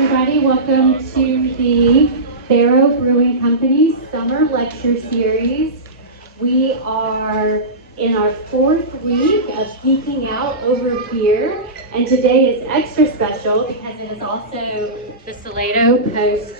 everybody. Welcome to the Barrow Brewing Company Summer Lecture Series. We are in our fourth week of geeking out over beer, and today is extra special because it is also the Salado Post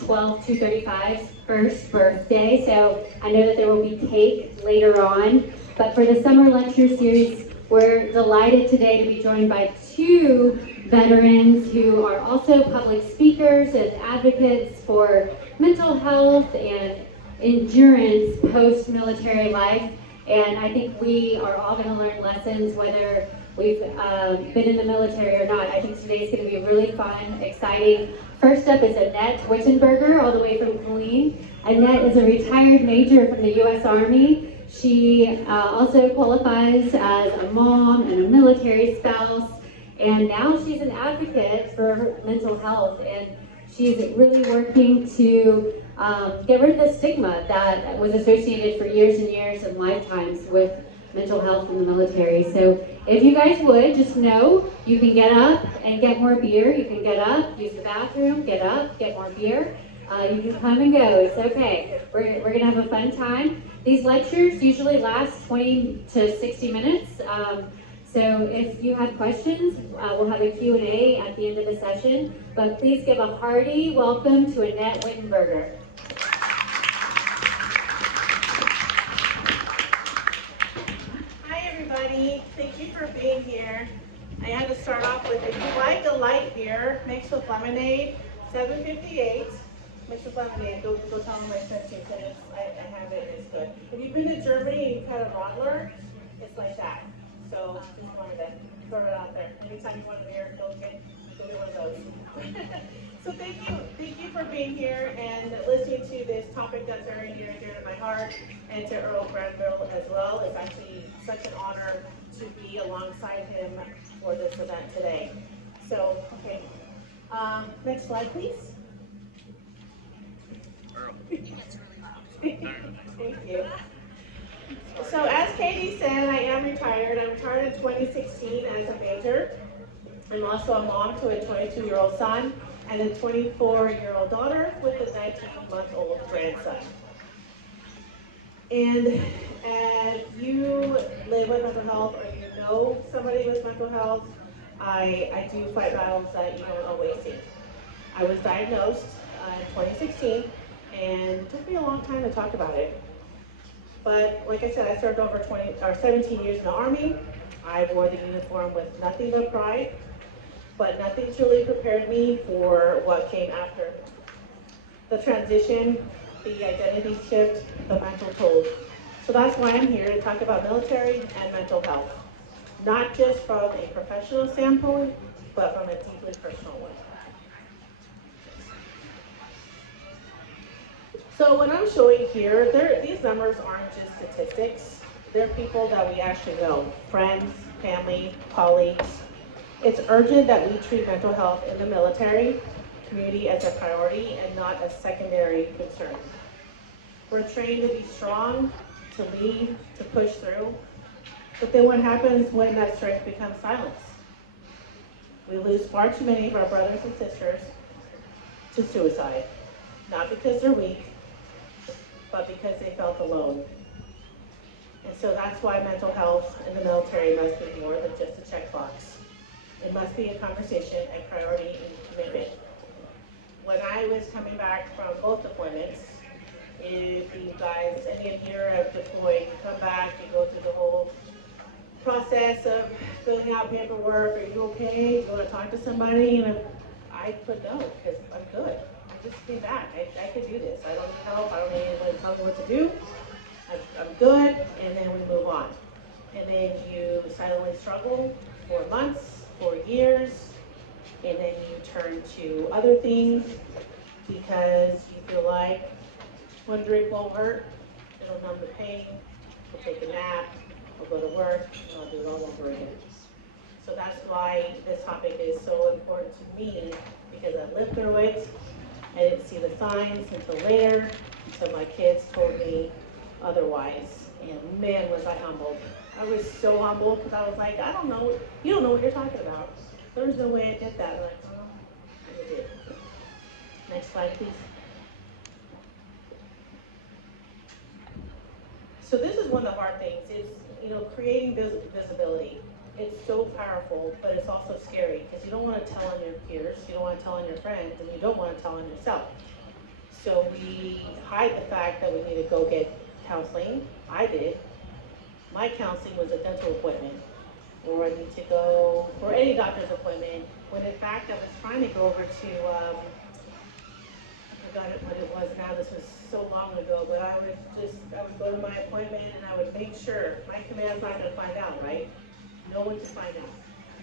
12235's first birthday, so I know that there will be cake later on, but for the Summer Lecture Series, we're delighted today to be joined by two veterans who are also public speakers and advocates for mental health and endurance post-military life. And I think we are all going to learn lessons whether we've been in the military or not. I think today's going to be really fun, exciting. First up is Annette Wittenberger, all the way from Killeen. Annette is a retired major from the U.S. Army. She also qualifies as a mom and a military spouse. And now she's an advocate for mental health, and she's really working to get rid of the stigma that was associated for years and years and lifetimes with mental health in the military. So if you guys would, just know you can get up and get more beer. You can get up, use the bathroom, get up, get more beer. You can come and go, it's okay. We're gonna have a fun time. These lectures usually last 20 to 60 minutes. So if you have questions, we'll have a Q&A at the end of the session, but please give a hearty welcome to Annette Wittenberger. Hi everybody, thank you for being here. I had to start off with, if you like a light beer mixed with lemonade, $7.58. Mixed with lemonade, go tell them I sent you, because I have it, it's good. If you've been to Germany and you've had a Radler, it's like that. So just wanted to throw it out there. Anytime you want a beer, go get one of those. So thank you for being here and listening to this topic that's very near and dear to my heart, and to Earl Granville as well. It's actually such an honor to be alongside him for this event today. So, okay, next slide, please. Earl. Thank you. So as Katie said, I am retired. I retired in 2016 as a major. I'm also a mom to a 22-year-old son and a 24-year-old daughter with a 19-month-old grandson. And if you live with mental health or you know somebody with mental health, I do fight battles that you don't always see. I was diagnosed in 2016, and it took me a long time to talk about it. But like I said, I served over 17 years in the Army. I wore the uniform with nothing but pride, but nothing truly prepared me for what came after. The transition, the identity shift, the mental toll. So that's why I'm here to talk about military and mental health. Not just from a professional standpoint, but from a deeply personal one. So what I'm showing here, these numbers aren't just statistics. They're people that we actually know, friends, family, colleagues. It's urgent that we treat mental health in the military community as a priority and not a secondary concern. We're trained to be strong, to lead, to push through. But then what happens when that strength becomes silence? We lose far too many of our brothers and sisters to suicide, not because they're weak, but because they felt alone. And so that's why mental health in the military must be more than just a checkbox. It must be a conversation and priority and commitment. When I was coming back from both deployments, if you guys, any of you have deployed, you come back, you go through the whole process of filling out paperwork. Are you okay? Do you want to talk to somebody? And I put no, because I'm good. I just came back. I could do this. I don't need help. I don't need anyone to tell me what to do. I'm good, and then we move on. And then you silently struggle for months, for years, and then you turn to other things because you feel like one drink won't hurt, it'll numb the pain, we'll take a nap, we'll go to work, and I'll do it all over again. So that's why this topic is so important to me, because I lived through it. I didn't see the signs until later, until my kids told me otherwise. And man, was I humbled. I was so humbled because I was like, I don't know, you don't know what you're talking about. There's no way I did that. I'm like, oh, I did. Next slide, please. So this is one of the hard things, is, creating visibility. It's so powerful, but it's also scary because you don't want to tell on your peers, you don't want to tell on your friends, and you don't want to tell on yourself. So we hide the fact that we need to go get counseling. I did. My counseling was a dental appointment, or I need to go for any doctor's appointment, when in fact I was trying to go over to, I forgot what it was now, this was so long ago, but I would go to my appointment and I would make sure, my command's not gonna find out, right? No one can find out.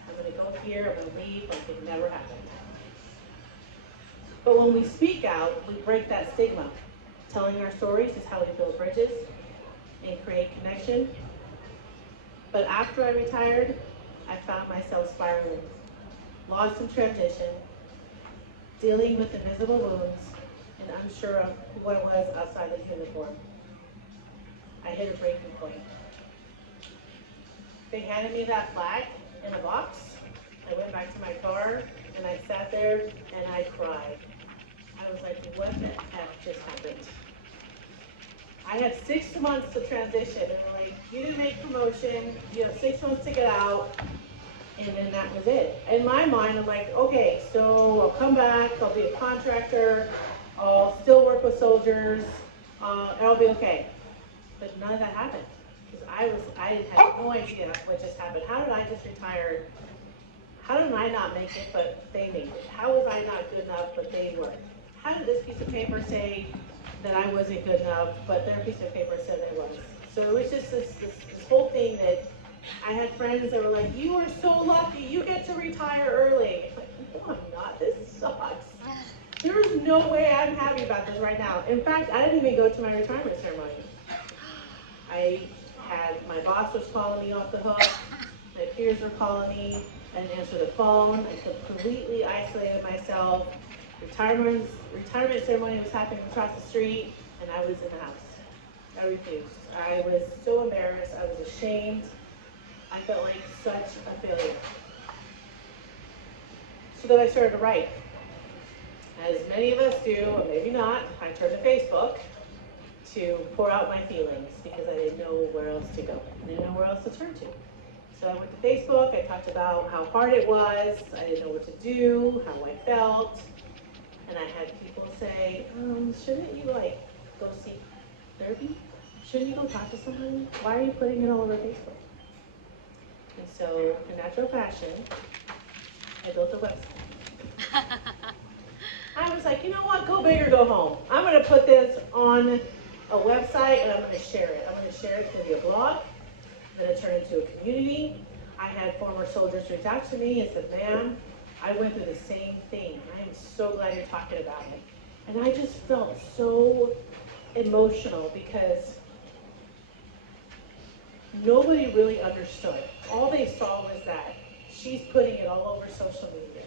I'm gonna go here, I'm gonna leave like it never happened. But when we speak out, we break that stigma. Telling our stories is how we build bridges and create connection. But after I retired, I found myself spiraling, lost in transition, dealing with invisible wounds, and unsure of who I was outside the uniform. I hit a breaking point. They handed me that flag in a box. I went back to my car and I sat there and I cried. I was like, what the heck just happened? I had 6 months to transition, and they're like, you didn't make promotion, you have 6 months to get out, and then that was it. In my mind, I'm like, okay, so I'll come back, I'll be a contractor, I'll still work with soldiers, and I'll be okay. But none of that happened. Because I had no idea what just happened. How did I just retire? How did I not make it, but they made it? How was I not good enough, but they were? How did this piece of paper say that I wasn't good enough, but their piece of paper said I was? So it was just this whole thing that I had friends that were like, you are so lucky, you get to retire early. Like, no, I'm not, this sucks. There is no way I'm happy about this right now. In fact, I didn't even go to my retirement ceremony. My boss was calling me off the hook, my peers were calling me, I didn't answer the phone, I completely isolated myself. Retirement ceremony was happening across the street, and I was in the house. I refused. I was so embarrassed, I was ashamed. I felt like such a failure. So then I started to write. As many of us do, or maybe not, I turned to Facebook to pour out my feelings because I didn't know where else to go. I didn't know where else to turn to. So I went to Facebook, I talked about how hard it was, I didn't know what to do, how I felt, and I had people say, shouldn't you go seek therapy? Shouldn't you go talk to somebody? Why are you putting it all over Facebook? And so, in natural fashion, I built a website. I was like, you know what, go big or go home. I'm gonna put this on a website and I'm gonna share it. I'm gonna share it, it's gonna be a blog. I'm gonna turn it into a community. I had former soldiers reach out to me and said, ma'am, I went through the same thing. I am so glad you're talking about it. And I just felt so emotional because nobody really understood. All they saw was that she's putting it all over social media.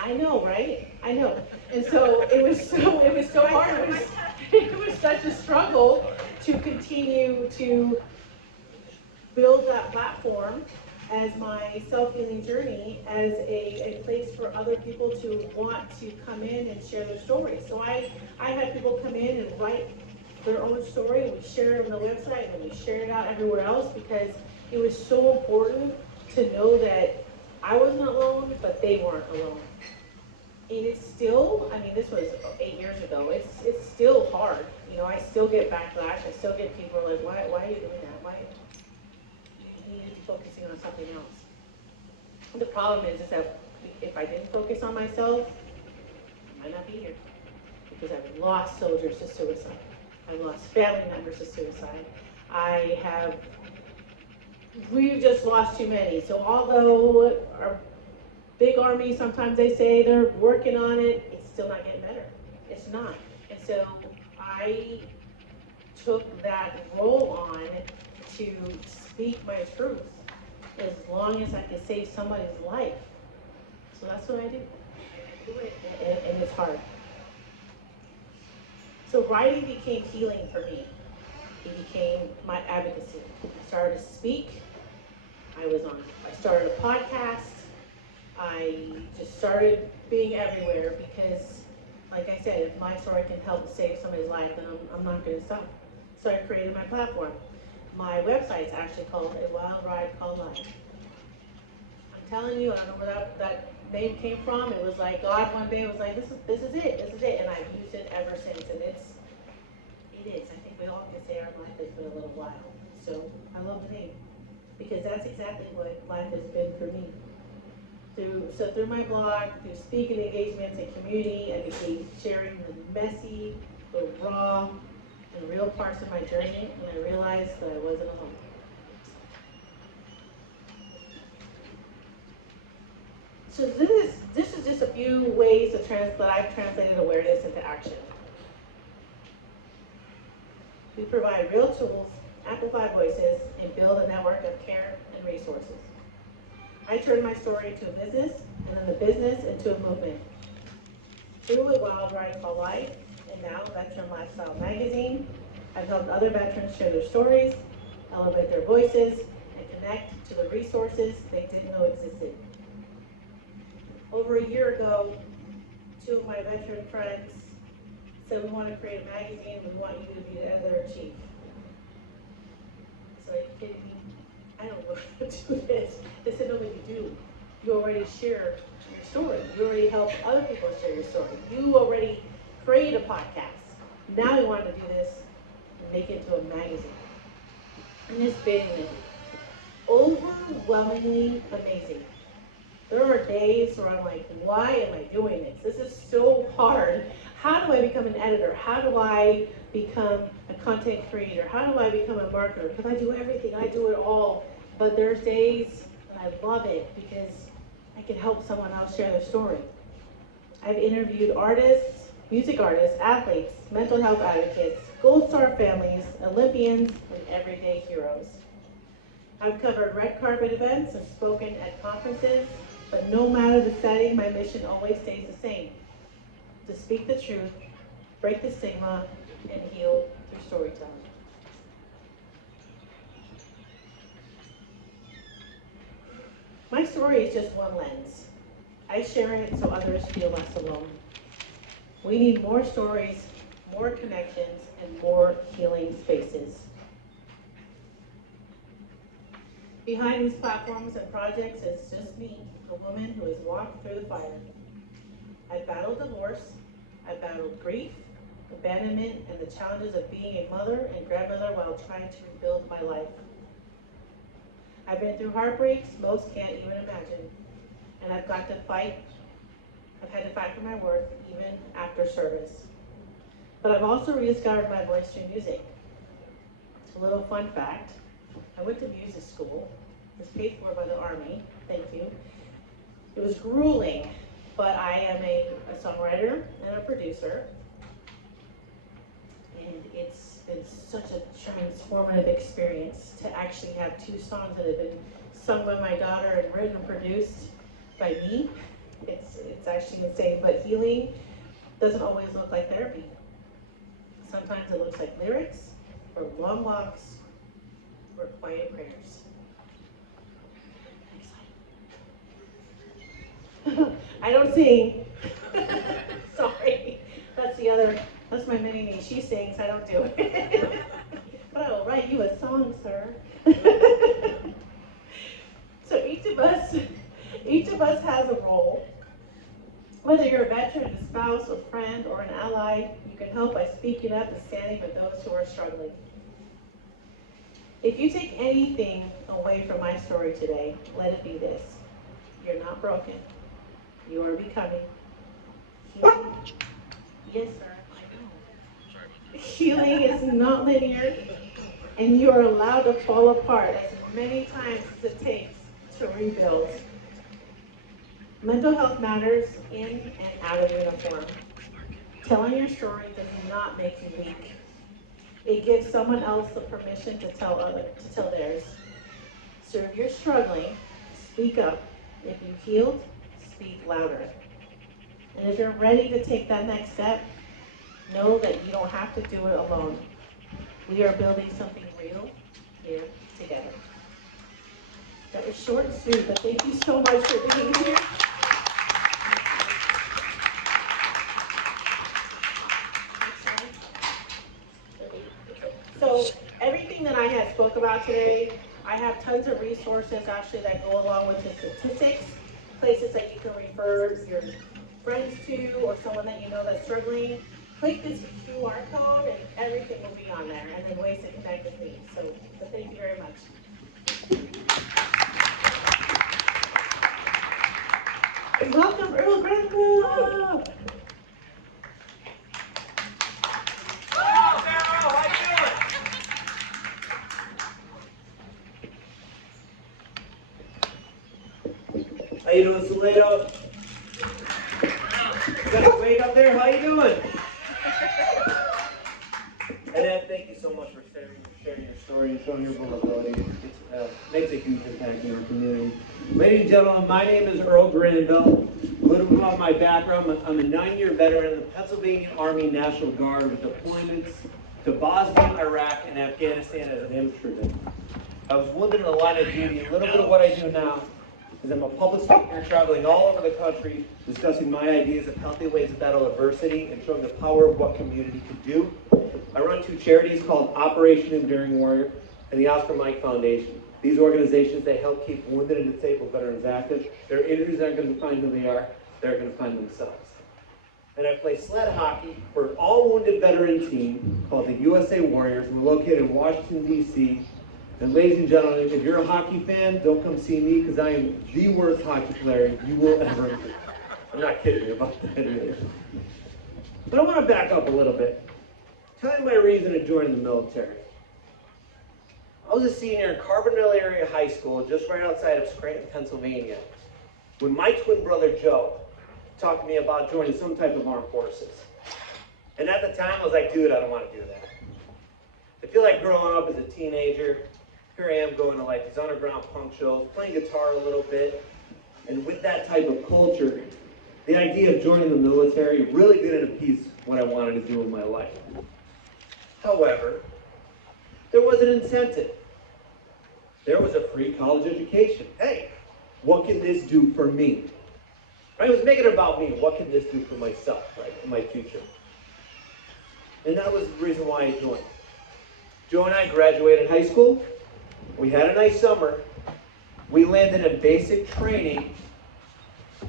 I know, right? I know. And so it was so hard. It was such a struggle to continue to build that platform as my self-healing journey, as a place for other people to want to come in and share their stories. So I had people come in and write their own story, and we share it on the website, and we share it out everywhere else because it was so important to know that I wasn't alone, but they weren't alone. And it's still, this was 8 years ago, it's still hard. I still get backlash, I still get people like, why are you doing that? Why? You need to be focusing on something else. And the problem is that if I didn't focus on myself, I might not be here. Because I've lost soldiers to suicide. I've lost family members to suicide. We've just lost too many. So although our big army, sometimes they say they're working on it, it's still not getting better. It's not. And so I took that role on to speak my truth as long as I could save somebody's life. So that's what I do. And it's hard. So writing became healing for me. It became my advocacy. I started to speak. I started a podcast. I just started being everywhere because, like I said, if my story can help save somebody's life, then I'm not going to stop. So I created my platform. My website's actually called A Wild Ride Called Life. I'm telling you, I don't know where that name came from. It was like God one day was like, this is it, and I've used it ever since. And it is. I think we all can say our life has been a little wild. So I love the name because that's exactly what life has been for me. Through my blog, through speaking engagements and community, I became sharing the messy, the raw, and real parts of my journey, and I realized that I wasn't alone. So this is just a few ways that I've translated awareness into action. We provide real tools, amplify voices, and build a network of care and resources. I turned my story into a business, and then the business into a movement. Through A Wild Ride Called Life, and now Veteran Lifestyle Magazine, I've helped other veterans share their stories, elevate their voices, and connect to the resources they didn't know existed. Over a year ago, two of my veteran friends said, we want to create a magazine, we want you to be the editor-in-chief. So are you kidding me? I don't know how to do this. They said, no, but you do. You already share your story. You already help other people share your story. You already create a podcast. Now you want to do this and make it into a magazine. And it's been overwhelmingly amazing. There are days where I'm like, why am I doing this? This is so hard. How do I become an editor? How do I become a content creator? How do I become a marketer? Because I do everything, I do it all. But there's days that I love it because I can help someone else share their story. I've interviewed artists, music artists, athletes, mental health advocates, Gold Star families, Olympians, and everyday heroes. I've covered red carpet events and spoken at conferences, but no matter the setting, my mission always stays the same: to speak the truth, break the stigma, and heal through storytelling. My story is just one lens. I share it so others feel less alone. We need more stories, more connections, and more healing spaces. Behind these platforms and projects is just me, a woman who has walked through the fire. I've battled divorce, I've battled grief, abandonment, and the challenges of being a mother and grandmother while trying to rebuild my life. I've been through heartbreaks most can't even imagine, and I've had to fight for my worth even after service. But I've also rediscovered my voice through music. A little fun fact, I went to music school. It was paid for by the Army, thank you. It was grueling, but I am a songwriter and a producer. And it's been such a transformative experience to actually have two songs that have been sung by my daughter and written and produced by me. It's actually insane, but healing doesn't always look like therapy. Sometimes it looks like lyrics, or long walks, or quiet prayers. I don't sing. Sorry. That's my mini me. She sings, I don't do it. But I will write you a song, sir. So each of us has a role. Whether you're a veteran, a spouse, a friend, or an ally, you can help by speaking up and standing with those who are struggling. If you take anything away from my story today, let it be this: you're not broken. You are becoming. Healing. Yes, sir. I know. Healing is not linear, and you are allowed to fall apart as many times as it takes to rebuild. Mental health matters in and out of uniform. Telling your story does not make you weak. It gives someone else the permission to tell theirs. So if you're struggling, speak up. If you healed, speak louder. And if you're ready to take that next step, know that you don't have to do it alone. We are building something real here together. That was short and sweet, but thank you so much for being here. about today. I have tons of resources actually that go along with the statistics, places that you can refer your friends to or someone that you know that's struggling. Click this QR code and everything will be on there, and then ways to connect with me. So thank you very much. And welcome Earl Granville. How you doing, Salado? You got Wade up there? How you doing? And Ed, thank you so much for sharing your story and showing your vulnerability. It makes a huge impact in our community. Ladies and gentlemen, my name is Earl Granville. A little bit about my background. I'm a 9-year veteran of the Pennsylvania Army National Guard with deployments to Bosnia, Iraq, and Afghanistan as an infantryman. I was wounded in the line of duty. A little bit of what I do now is I'm a public speaker traveling all over the country discussing my ideas of healthy ways to battle adversity and showing the power of what community can do. I run 2 charities called Operation Enduring Warrior and the Oscar Mike Foundation. These organizations, they help keep wounded and disabled veterans active. Their injuries aren't going to find who they are, they're going to find themselves. And I play sled hockey for an all-wounded veteran team called the USA Warriors. We're located in Washington, D.C. And ladies and gentlemen, if you're a hockey fan, don't come see me because I am the worst hockey player you will ever meet. I'm not kidding about that either. But I want to back up a little bit. Tell you my reason of joining the military. I was a senior in Carbondale Area High School, just right outside of Scranton, Pennsylvania, when my twin brother Joe talked to me about joining some type of armed forces. And at the time, I was like, dude, I don't want to do that. I feel like growing up as a teenager, here I am going to like these underground punk shows, playing guitar a little bit, and with that type of culture, the idea of joining the military really didn't appease what I wanted to do in my life. However, there was an incentive. There was a free college education. Hey, what can this do for me? Right? It was making it about me. What can this do for myself, right, in my future? And that was the reason why I joined. Joe and I graduated high school. We had a nice summer. We landed in basic training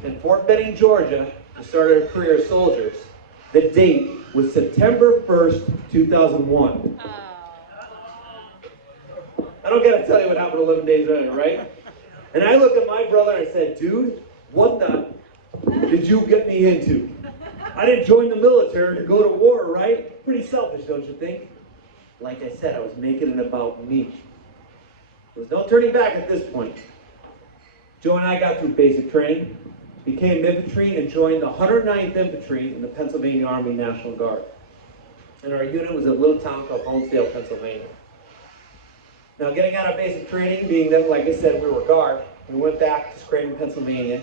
in Fort Benning, Georgia, and started a career as soldiers. The date was September 1st, 2001. I don't gotta tell you what happened 11 days later, right? And I looked at my brother and I said, dude, what the did you get me into? I didn't join the military to go to war, right? Pretty selfish, don't you think? Like I said, I was making it about me. There was no turning back at this point. Joe and I got through basic training, became infantry, and joined the 109th Infantry in the Pennsylvania Army National Guard. And our unit was in a little town called Honesdale, Pennsylvania. Now, getting out of basic training, being that, like I said, we were guard, we went back to Scranton, Pennsylvania,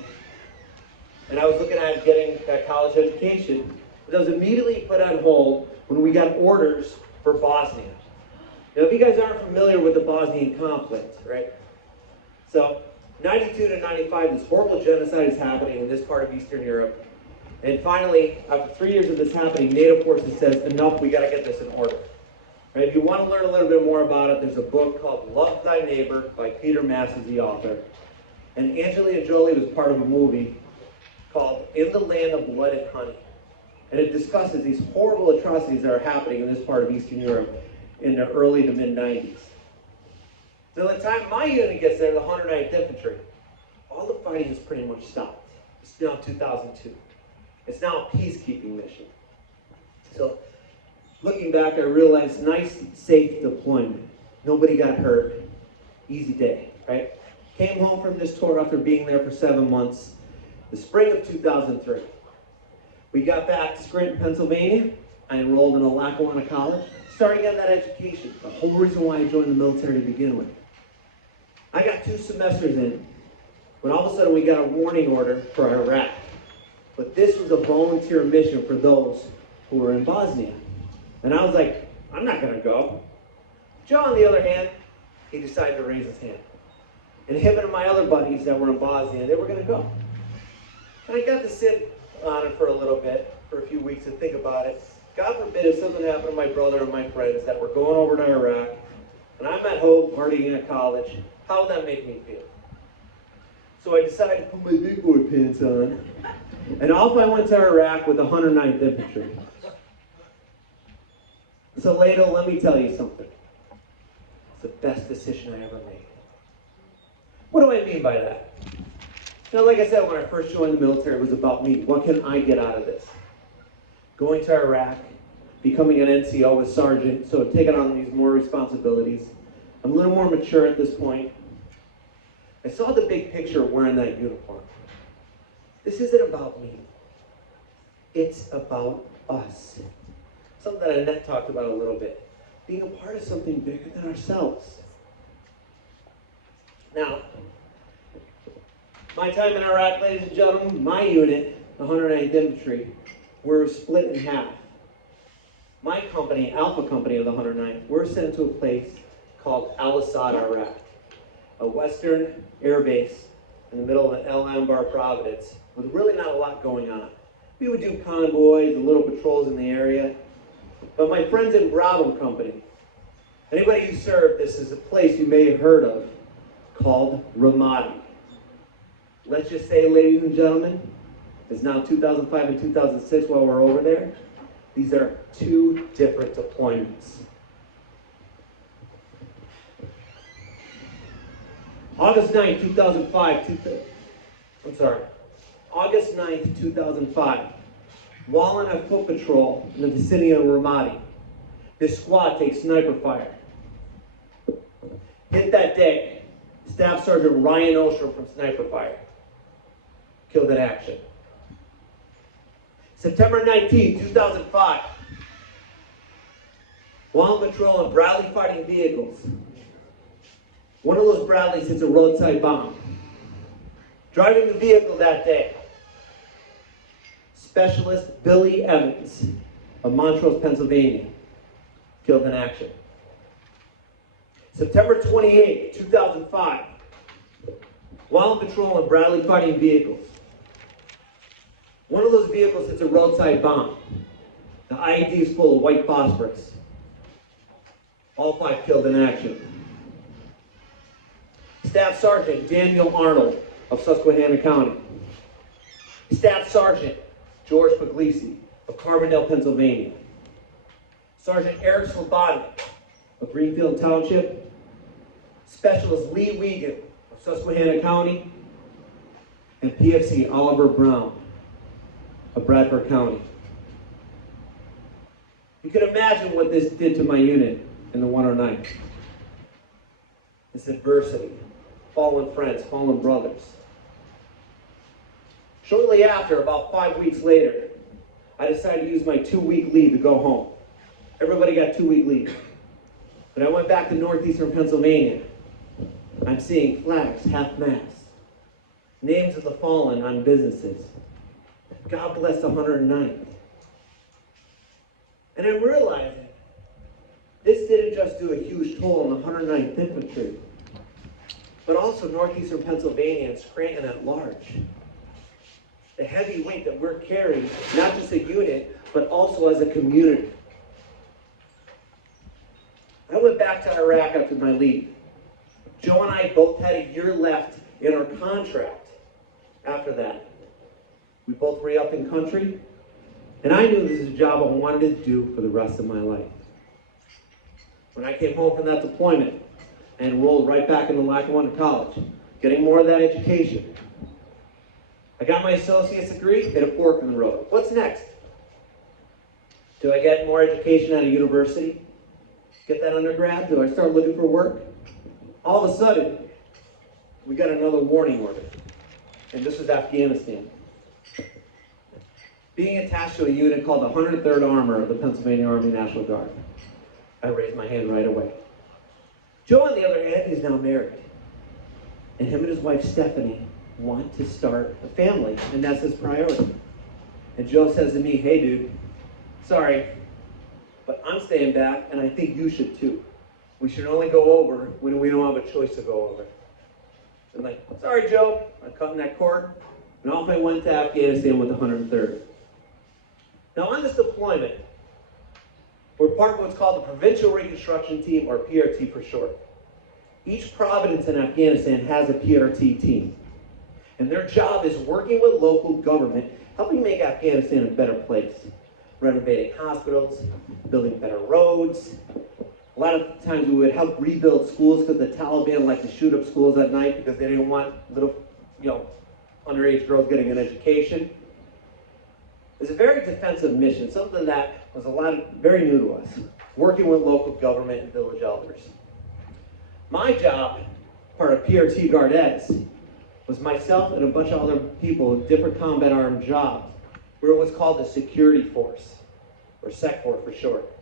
and I was looking at getting a college education, but I was immediately put on hold when we got orders for Bosnia. Now, if you guys aren't familiar with the Bosnian conflict, right? So, 92 to 95, this horrible genocide is happening in this part of Eastern Europe. And finally, after 3 years of this happening, NATO forces says, enough, we gotta get this in order. Right? If you want to learn a little bit more about it, there's a book called Love Thy Neighbor by Peter Maas is the author. And Angelina Jolie was part of a movie called In the Land of Blood and Honey. And it discusses these horrible atrocities that are happening in this part of Eastern Europe in the early to mid-90s. So by the time my unit gets there, the 109th Infantry, all the fighting is pretty much stopped. It's now 2002. It's now a peacekeeping mission. So looking back, I realized nice, safe deployment. Nobody got hurt. Easy day, right? Came home from this tour after being there for 7 months, the spring of 2003. We got back to Scranton, Pennsylvania. I enrolled in a Lackawanna College, starting on that education. The whole reason why I joined the military to begin with. I got 2 semesters in, when all of a sudden we got a warning order for Iraq. But this was a volunteer mission for those who were in Bosnia. And I was like, I'm not gonna go. Joe, on the other hand, he decided to raise his hand. And him and my other buddies that were in Bosnia, they were gonna go. And I got to sit on it for a little bit, for a few weeks, and think about it. God forbid if something happened to my brother and my friends that were going over to Iraq, and I'm at home partying at college, how would that make me feel? So I decided to put my big boy pants on, and off I went to Iraq with the 109th Infantry. So Lado, let me tell you something. It's the best decision I ever made. What do I mean by that? Like I said, when I first joined the military, it was about me. What can I get out of this? Going to Iraq, becoming an NCO, a sergeant, so taking on these more responsibilities. I'm a little more mature at this point. I saw the big picture of wearing that uniform. This isn't about me. It's about us. Something that Annette talked about a little bit. Being a part of something bigger than ourselves. Now, my time in Iraq, ladies and gentlemen, my unit, the 109th Infantry, were split in half. My company, Alpha Company of the 109th, were sent to a place called Al-Assad, Iraq, a Western air base in the middle of El Anbar, Providence, with really not a lot going on. We would do convoys and little patrols in the area. But my friends in Bravo Company, anybody who served, this is a place you may have heard of called Ramadi. Let's just say, ladies and gentlemen, it's now 2005 and 2006 while we're over there. These are two different deployments. August 9th, 2005, while on a foot patrol in the vicinity of Ramadi, this squad takes sniper fire. Hit that day, Staff Sergeant Ryan Ostrom from sniper fire. Killed in action. September 19, 2005, while on patrol on Bradley fighting vehicles, one of those Bradleys hits a roadside bomb. Driving the vehicle that day, Specialist Billy Evans of Montrose, Pennsylvania, killed in action. September 28, 2005, while on patrol on Bradley fighting vehicles, one of those vehicles hits a roadside bomb. The IED is full of white phosphorus. All 5 killed in action. Staff Sergeant Daniel Arnold of Susquehanna County. Staff Sergeant George Puglisi of Carbondale, Pennsylvania. Sergeant Eric Slobodnik of Greenfield Township. Specialist Lee Wiegand of Susquehanna County. And PFC Oliver Brown of Bradford County. You can imagine what this did to my unit in the 109th. This adversity, fallen friends, fallen brothers. Shortly after, about 5 weeks later, I decided to use my 2-week leave to go home. Everybody got 2-week leave. But I went back to northeastern Pennsylvania. I'm seeing flags half-mast, names of the fallen on businesses. God bless the 109th. And I'm realizing this didn't just do a huge toll on the 109th Infantry, but also northeastern Pennsylvania and Scranton at large. The heavy weight that we're carrying, not just a unit, but also as a community. I went back to Iraq after my leave. Joe and I both had a year left in our contract after that. We both re-upped in country, and I knew this is a job I wanted to do for the rest of my life. When I came home from that deployment, I enrolled right back into Lackawanna College, getting more of that education. I got my associate's degree, hit a fork in the road. What's next? Do I get more education at a university? Get that undergrad? Do I start looking for work? All of a sudden, we got another warning order, and this was Afghanistan. Being attached to a unit called the 103rd Armor of the Pennsylvania Army National Guard. I raised my hand right away. Joe, on the other hand, is now married. And him and his wife, Stephanie, want to start a family, and that's his priority. And Joe says to me, hey, dude, sorry, but I'm staying back, and I think you should too. We should only go over when we don't have a choice to go over. I'm like, sorry, Joe. I'm cutting that cord. And off I went to Afghanistan with the 103rd. Now, on this deployment, We're part of what's called the Provincial Reconstruction Team, or PRT for short. Each province in Afghanistan has a PRT team. And their job is working with local government, helping make Afghanistan a better place. Renovating hospitals, building better roads. A lot of times we would help rebuild schools because the Taliban liked to shoot up schools at night because they didn't want little, underage girls getting an education. It's a very defensive mission, something that was very new to us, working with local government and village elders. My job, part of PRT Gardes, was myself and a bunch of other people with different combat armed jobs. We were what's called the Security Force, or SecFor for short.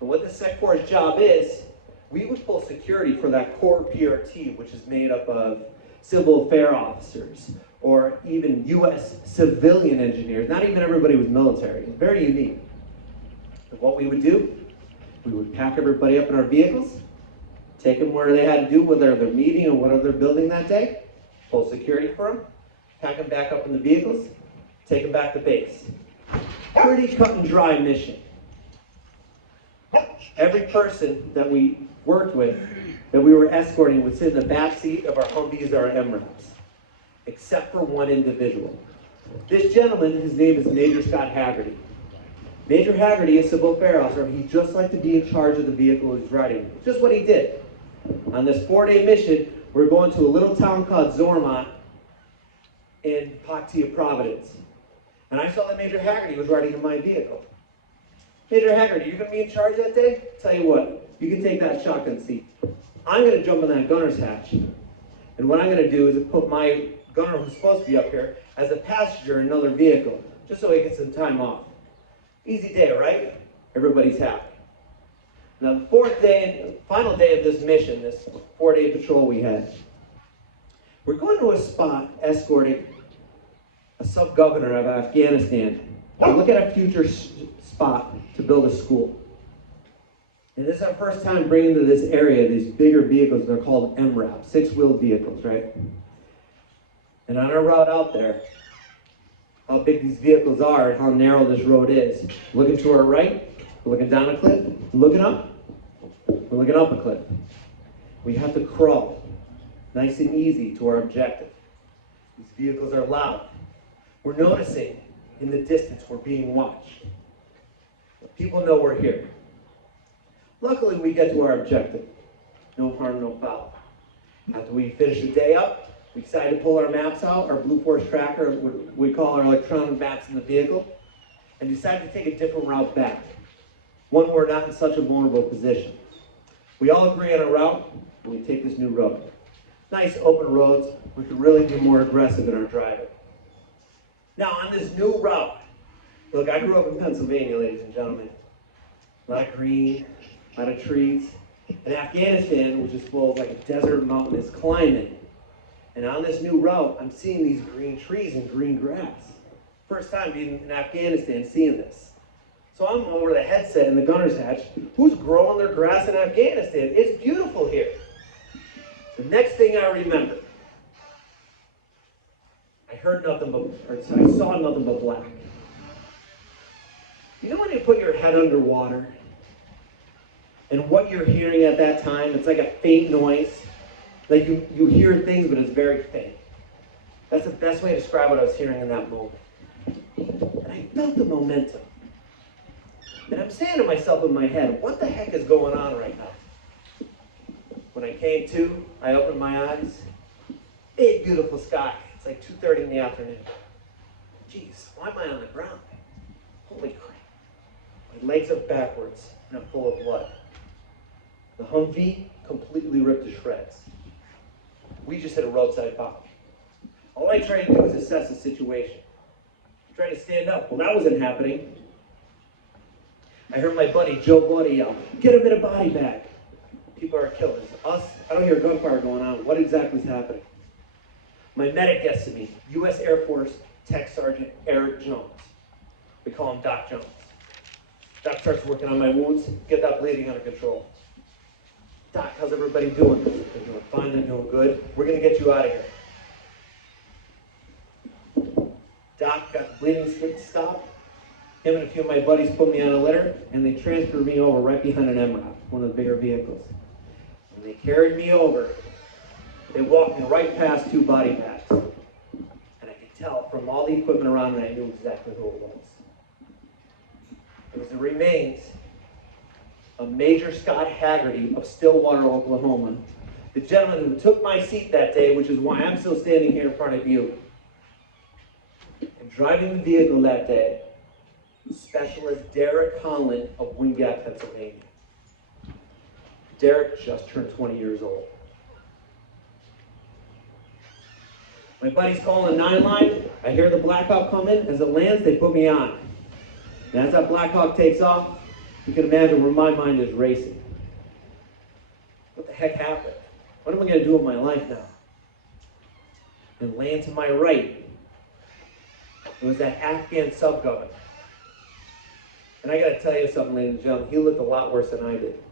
And what the SecFor's job is, we would pull security for that core PRT, which is made up of civil affair officers, or even U.S. civilian engineers. Not even everybody was military. It was very unique. And what we would do, we would pack everybody up in our vehicles, take them where they had to do, whether they're meeting or whatever they're building that day, pull security for them, pack them back up in the vehicles, take them back to base. Pretty cut and dry mission. Every person that we worked with, that we were escorting, would sit in the back seat of our Humvees or our MRAPs, except for one individual. This gentleman, his name is Major Scott Haggerty. Major Haggerty is civil affair officer. He just liked to be in charge of the vehicle he's riding. Just what he did. On this 4-day mission, we're going to a little town called Zormont in Paktia Providence. And I saw that Major Haggerty was riding in my vehicle. Major Haggerty, you're going to be in charge that day? Tell you what, you can take that shotgun seat. I'm going to jump in that gunner's hatch. And what I'm going to do is put my gunner, who's supposed to be up here, as a passenger in another vehicle, just so he gets some time off. Easy day, right? Everybody's happy. Now, the 4th day and final day of this mission, this 4-day patrol we had, we're going to a spot escorting a sub-governor of Afghanistan to look at a future spot to build a school. And this is our first time bringing to this area these bigger vehicles. They're called MRAP, 6-wheeled vehicles, right? And on our route out there, how big these vehicles are and how narrow this road is. Looking to our right, we're looking down a cliff, looking up, we're looking up a cliff. We have to crawl, nice and easy, to our objective. These vehicles are loud. We're noticing in the distance we're being watched. People know we're here. Luckily, we get to our objective. No harm, no foul. After we finish the day up, we decided to pull our maps out, our Blue Force tracker, what we call our electronic maps in the vehicle, and decided to take a different route back. One where we're not in such a vulnerable position. We all agree on a route, and we take this new road. Nice open roads, we could really be more aggressive in our driving. Now on this new route, look, I grew up in Pennsylvania, ladies and gentlemen. A lot of green, a lot of trees. And Afghanistan, which is full of like a desert mountainous climate. And on this new route, I'm seeing these green trees and green grass. First time being in Afghanistan, seeing this. So I'm over the headset in the gunner's hatch. Who's growing their grass in Afghanistan? It's beautiful here. The next thing I remember, I saw nothing but black. You know when you put your head underwater and what you're hearing at that time, it's like a faint noise. Like you hear things, but it's very faint. That's the best way to describe what I was hearing in that moment. And I felt the momentum. And I'm saying to myself in my head, what the heck is going on right now? When I came to, I opened my eyes. Big, beautiful sky. It's like 2:30 in the afternoon. Jeez, why am I on the ground? Holy crap. My legs are backwards, and I'm full of blood. The Humvee completely ripped to shreds. We just hit a roadside bomb. All I tried to do was assess the situation. I tried to stand up. Well, that wasn't happening. I heard my buddy, Joe Buddy, yell, "Get him in a body bag." People are killers. Us, I don't hear gunfire going on. What exactly is happening? My medic gets to me, U.S. Air Force Tech Sergeant Eric Jones. We call him Doc Jones. Doc starts working on my wounds, get that bleeding under control. Doc, how's everybody doing? They're doing fine, they're doing good. We're gonna get you out of here. Doc got the bleeding stopped. Him and a few of my buddies put me on a litter, and they transferred me over right behind an MRAP, one of the bigger vehicles. And they carried me over. They walked me right past 2 body bags. And I could tell from all the equipment around me, I knew exactly who it was. It was the remains of Major Scott Haggerty of Stillwater, Oklahoma. The gentleman who took my seat that day, which is why I'm still standing here in front of you. And driving the vehicle that day, Specialist Derek Holland of Wind Gap, Pennsylvania. Derek just turned 20 years old. My buddy's calling the 9 line. I hear the Black Hawk come in. As it lands, they put me on. And as that Black Hawk takes off, you can imagine where my mind is racing. What the heck happened? What am I going to do with my life now? And land to my right, it was that Afghan sub-governor. And I got to tell you something, ladies and gentlemen, he looked a lot worse than I did.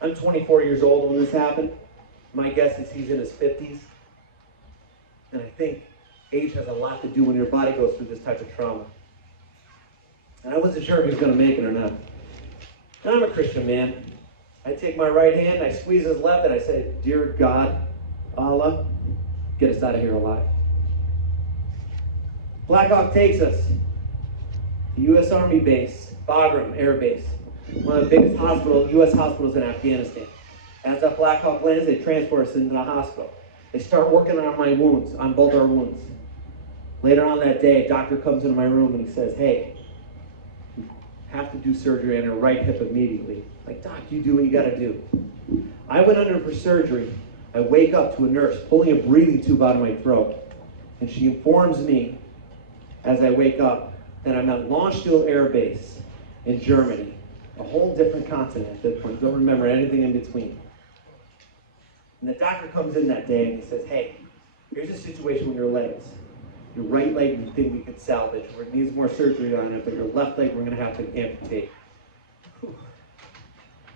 I'm 24 years old when this happened. My guess is he's in his 50s. And I think age has a lot to do when your body goes through this type of trauma. And I wasn't sure if he was going to make it or not. And I'm a Christian man. I take my right hand, I squeeze his left, and I say, "Dear God, Allah, get us out of here alive." Black Hawk takes us to U.S. Army base, Bagram Air Base, one of the biggest U.S. hospitals in Afghanistan. As that Black Hawk lands, they transport us into the hospital. They start working on my wounds, on both our wounds. Later on that day, a doctor comes into my room and he says, "Hey, you have to do surgery on her right hip immediately." Like, "Doc, you do what you gotta do." I went under for surgery. I wake up to a nurse pulling a breathing tube out of my throat. And she informs me, as I wake up, that I'm at Landstuhl Air Base in Germany, a whole different continent at that point. Don't remember anything in between. And the doctor comes in that day and he says, "Hey, here's a situation with your legs. Your right leg we think we could salvage. It needs more surgery on it, but your left leg we're going to have to amputate." Whew.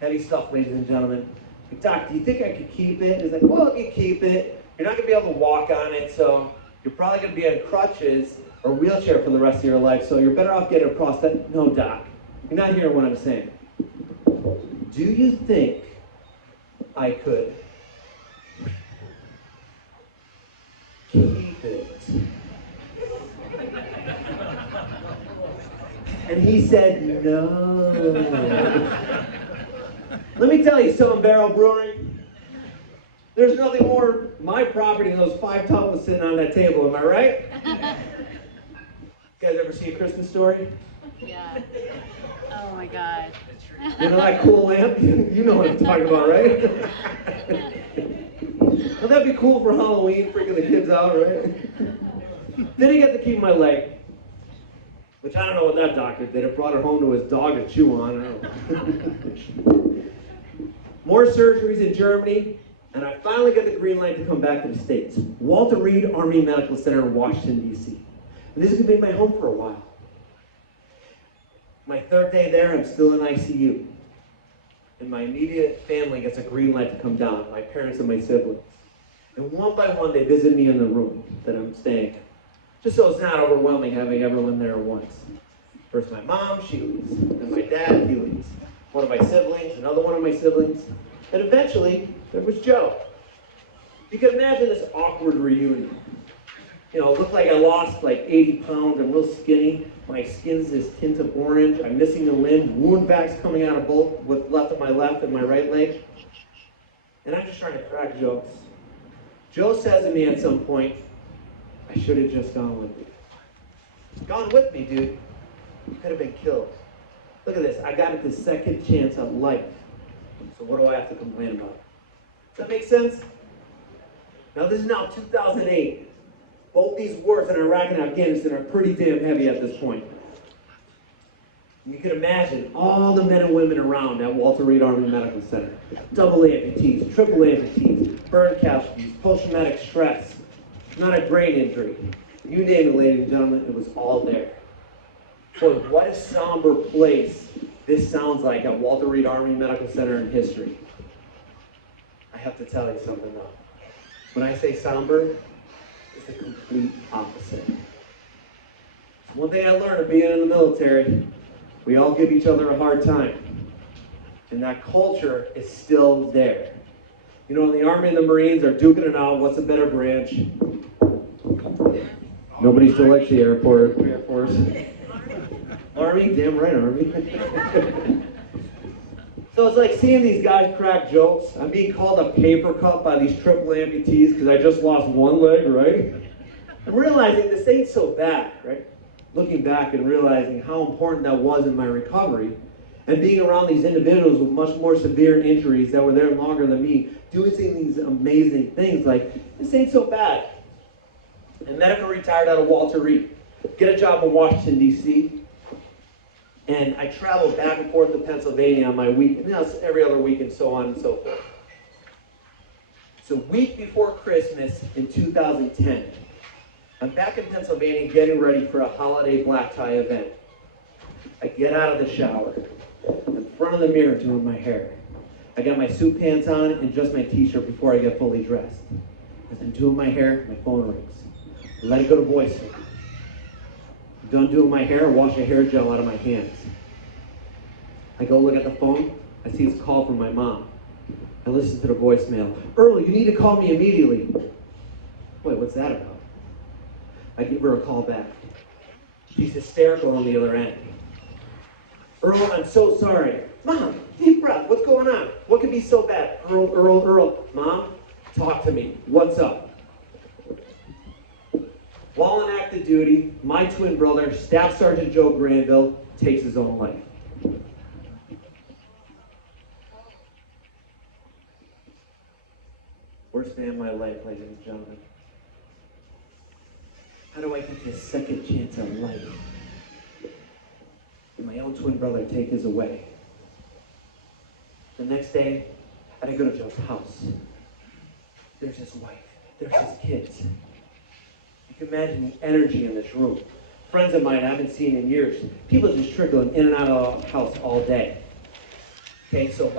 Heavy stuff, ladies and gentlemen. Like, "Doc, do you think I could keep it?" He's like, "Well, if you keep it, you're not going to be able to walk on it, so you're probably going to be on crutches or wheelchair for the rest of your life, so you're better off getting a prosthetic." "No, Doc, you're not hearing what I'm saying. Do you think I could keep it?" And he said, "No." Let me tell you something, Barrel Brewery. There's nothing more my property than those 5 tumbler sitting on that table, am I right? You guys ever see A Christmas Story? Yeah. Oh my God. You know that cool lamp? You know what I'm talking about, right? Wouldn't that be cool for Halloween, freaking the kids out, right? Then he got to keep my leg, which I don't know what that doctor did. It brought it home to his dog to chew on. I don't know. More surgeries in Germany, and I finally got the green light to come back to the States. Walter Reed Army Medical Center in Washington, D.C. And this is going to be my home for a while. My 3rd day there, I'm still in ICU. And my immediate family gets a green light to come down, my parents and my siblings. And one by one, they visit me in the room that I'm staying in. Just so it's not overwhelming having everyone there at once. First my mom, she leaves. Then my dad, he leaves. One of my siblings, another one of my siblings. And eventually, there was Joe. You can imagine this awkward reunion. You know, it looked like I lost like 80 pounds. I'm real skinny. My skin's this tint of orange. I'm missing a limb. Wound vacs coming out of both what's left of my left and my right leg. And I'm just trying to crack jokes. Joe says to me at some point, "I should have just gone with you." Gone with me, dude. You could have been killed. Look at this. I got the second chance at life. So what do I have to complain about? Does that make sense? Now this is now 2008. Both these wars in Iraq and Afghanistan are pretty damn heavy at this point. You can imagine all the men and women around at Walter Reed Army Medical Center. Double amputees, triple amputees, burn casualties, post-traumatic stress, traumatic brain injury. You name it, ladies and gentlemen, it was all there. Boy, what a somber place this sounds like at Walter Reed Army Medical Center in history. I have to tell you something though. When I say somber, it's the complete opposite. One thing I learned of being in the military, We all give each other a hard time. And that culture is still there. You know, the Army and the Marines are duking it out. What's a better branch? Nobody still likes the Air Force. Army? Damn right, Army. So it's like seeing these guys crack jokes. I'm being called a paper cup by these triple amputees because I just lost one leg, right? I'm realizing this ain't so bad, right? Looking back and realizing how important that was in my recovery, and being around these individuals with much more severe injuries that were there longer than me, doing these amazing things, like, this ain't so bad. And medical retired out of Walter Reed. Get a job in Washington, D.C., and I traveled back and forth to Pennsylvania on my week, every other week, and so on and so forth. So week before Christmas in 2010, I'm back in Pennsylvania getting ready for a holiday black tie event. I get out of the shower, in front of the mirror doing my hair. I got my suit pants on and just my t-shirt before I get fully dressed. As I'm doing my hair, my phone rings. I let it go to voicemail. Done doing my hair, I wash the hair gel out of my hands. I go look at the phone, I see it's a call from my mom. I listen to the voicemail. Earl, you need to call me immediately. Wait, what's that about? I give her a call back. She's hysterical on the other end. Earl, I'm so sorry. Mom, deep breath, what's going on? What could be so bad? Earl. Mom, talk to me. What's up? While on active duty, my twin brother, Staff Sergeant Joe Granville, takes his own life. Worst day of my life, ladies and gentlemen. How do I get this second chance at life? And my own twin brother take his away. The next day, I had to go to Joe's house. There's his wife. There's his kids. You can imagine the energy in this room. Friends of mine I haven't seen in years. People just trickling in and out of the house all day. Okay, so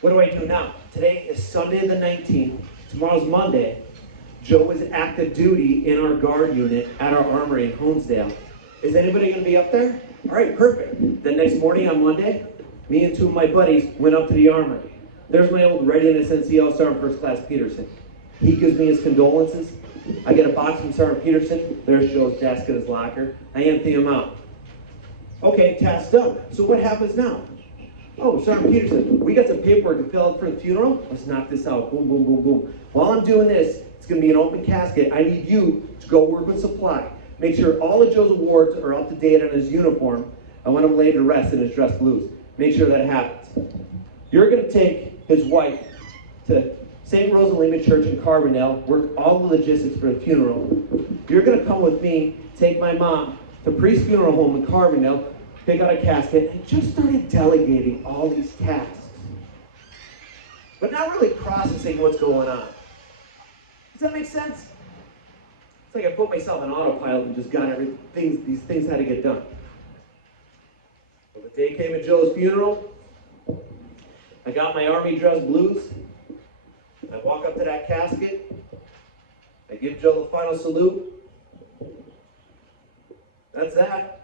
what do I do now? Today is Sunday the 19th. Tomorrow's Monday. Joe is active duty in our guard unit at our armory in Honesdale. Is anybody going to be up there? All right, perfect. The next morning on Monday, me and two of my buddies went up to the armory. There's my old readiness NCO Sergeant First Class Peterson. He gives me his condolences. I get a box from Sergeant Peterson. There's Joe's desk in his locker. I empty him out. Okay, task done. So what happens now? Oh, Sergeant Peterson, we got some paperwork to fill out for the funeral. Let's knock this out. Boom, boom, boom, boom. While I'm doing this, it's going to be an open casket. I need you to go work with supply. Make sure all of Joe's awards are up to date on his uniform. I want him laid to rest in his dress blues. Make sure that happens. You're going to take his wife to St. Rosalima Church in Carbondale, work all the logistics for the funeral. You're going to come with me, take my mom to Priest Funeral Home in Carbondale, pick out a casket, and just started delegating all these tasks. But not really processing what's going on. Does that make sense? It's like I put myself on autopilot and just got these things had to get done. Well, the day came at Joe's funeral. I got my army dress blues. I walk up to that casket. I give Joe the final salute. That's that.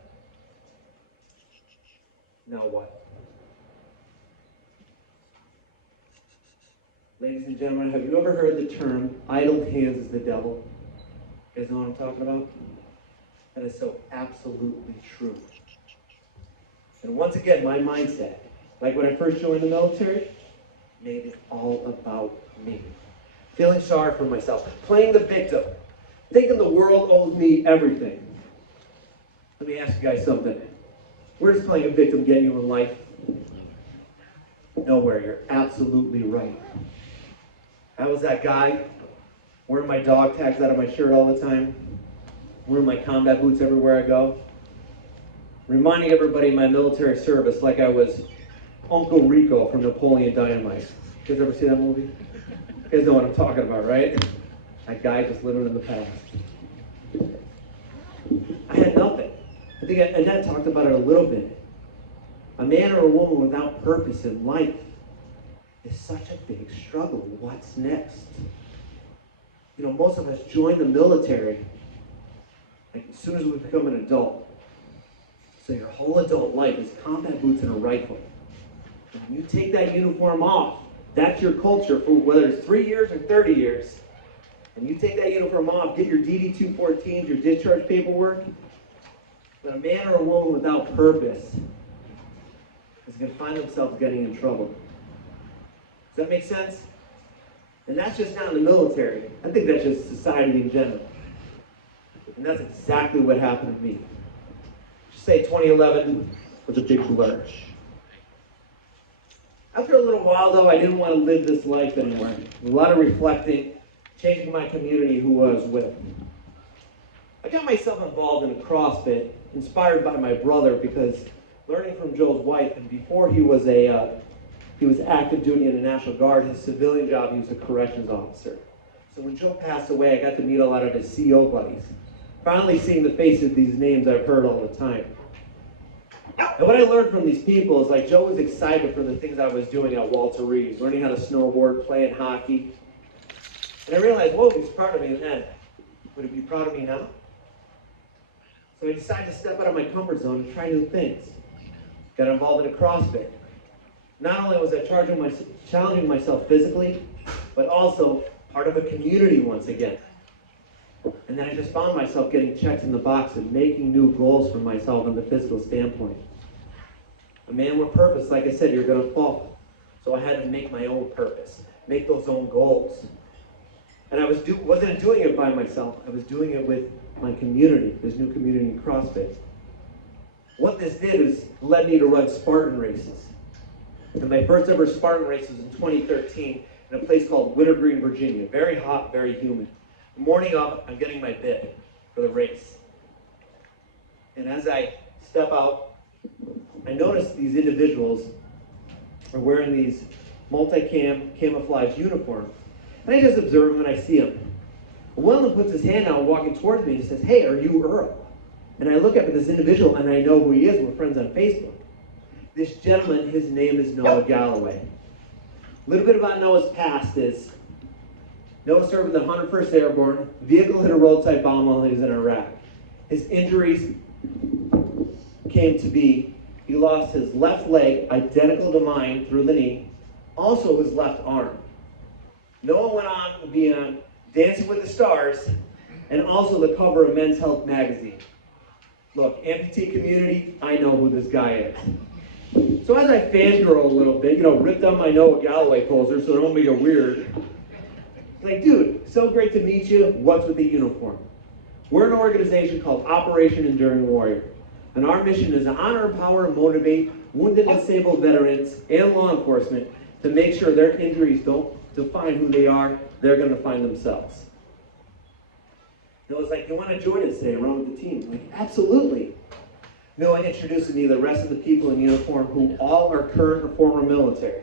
Now what? Ladies and gentlemen, have you ever heard the term, idle hands is the devil? You guys know what I'm talking about? That is so absolutely true. And once again, my mindset, like when I first joined the military, made it all about me. Feeling sorry for myself, playing the victim, thinking the world owes me everything. Let me ask you guys something. Where does playing a victim get you in life? Nowhere. You're absolutely right. I was that guy wearing my dog tags out of my shirt all the time, wearing my combat boots everywhere I go, reminding everybody of my military service like I was Uncle Rico from Napoleon Dynamite. You guys ever see that movie? You guys know what I'm talking about, right? That guy just living in the past. I had nothing. I think Annette talked about it a little bit. A man or a woman without purpose in life is such a big struggle. What's next? You know, most of us join the military like as soon as we become an adult. So your whole adult life is combat boots and a rifle. And when you take that uniform off, that's your culture for whether it's 3 years or 30 years. And you take that uniform off, get your DD-214s, your discharge paperwork. But a man or a woman without purpose is going to find themselves getting in trouble. Does that make sense? And that's just not in the military. I think that's just society in general. And that's exactly what happened to me. Just say 2011 was a big blur. After a little while, though, I didn't want to live this life anymore. A lot of reflecting, changing my community who I was with. I got myself involved in a CrossFit, inspired by my brother, because learning from Joe's wife, and before he was active duty in the National Guard, his civilian job, he was a corrections officer. So when Joe passed away, I got to meet a lot of his CO buddies. Finally seeing the faces of these names I've heard all the time. And what I learned from these people is like Joe was excited for the things I was doing at Walter Reed, learning how to snowboard, playing hockey. And I realized, whoa, he's proud of me then. Would he be proud of me now? So I decided to step out of my comfort zone and try new things. Got involved in a CrossFit. Not only was I challenging myself physically, but also part of a community once again. And then I just found myself getting checked in the box and making new goals for myself from the physical standpoint. A man with purpose, like I said, you're going to fall. So I had to make my own purpose, make those own goals. And I wasn't doing it by myself. I was doing it with my community, this new community in CrossFit. What this did is led me to run Spartan races. And my first ever Spartan race was in 2013 in a place called Wintergreen, Virginia. Very hot, very humid. The morning of, I'm getting my bib for the race. And as I step out, I notice these individuals are wearing these multi-cam camouflage uniforms. And I just observe them and I see them. One of them puts his hand out walking towards me and says, "Hey, are you Earl?" And I look up at this individual and I know who he is. We're friends on Facebook. This gentleman, his name is Noah Galloway. A little bit about Noah's past is, Noah served in the 101st Airborne. Vehicle hit a roadside bomb while he was in Iraq. His injuries came to be, he lost his left leg, identical to mine, through the knee, also his left arm. Noah went on to be on Dancing with the Stars and also the cover of Men's Health magazine. Look, amputee community, I know who this guy is. So as I fangirl a little bit, ripped on my Noah Galloway poster so don't make it weird. Like, dude, so great to meet you. What's with the uniform? We're an organization called Operation Enduring Warrior. And our mission is to honor, empower, and motivate wounded and disabled veterans and law enforcement to make sure their injuries don't define who they are. They're going to find themselves. Noah's like, "You want to join us today, run with the team?" I'm like, absolutely. Noah introduced me to the rest of the people in uniform who all are current or former military.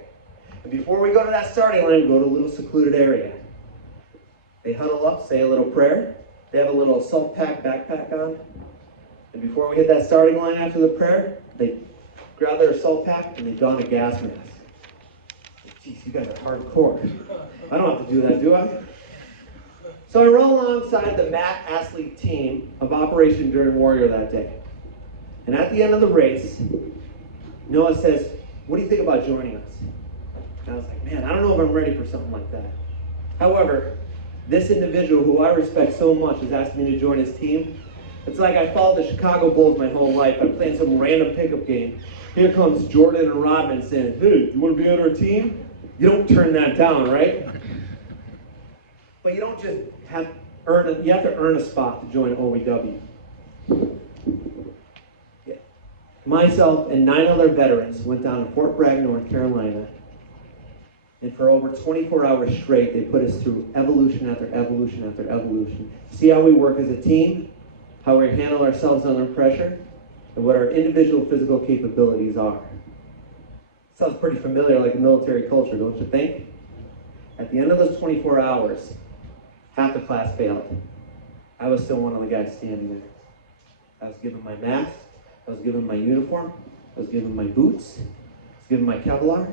And before we go to that starting line, we go to a little secluded area. They huddle up, say a little prayer. They have a little assault pack backpack on. And before we hit that starting line after the prayer, they grab their assault pack and they don a gas mask. Jeez, you guys are hardcore. I don't have to do that, do I? So I roll alongside the Matt Astley team of Operation Enduring Warrior that day. And at the end of the race, Noah says, "What do you think about joining us?" And I was like, man, I don't know if I'm ready for something like that. However, this individual who I respect so much is asking me to join his team. It's like I followed the Chicago Bulls my whole life. I'm playing some random pickup game. Here comes Jordan and Rodman saying, "Hey, you want to be on our team?" You don't turn that down, right? But you don't just you have to earn a spot to join OEW. Yeah. Myself and 9 other veterans went down to Fort Bragg, North Carolina, and for over 24 hours straight, they put us through evolution after evolution after evolution. See how we work as a team, how we handle ourselves under pressure, and what our individual physical capabilities are. Sounds pretty familiar, like a military culture, don't you think? At the end of those 24 hours, half the class failed. I was still one of the guys standing there. I was given my mask, I was given my uniform, I was given my boots, I was given my Kevlar,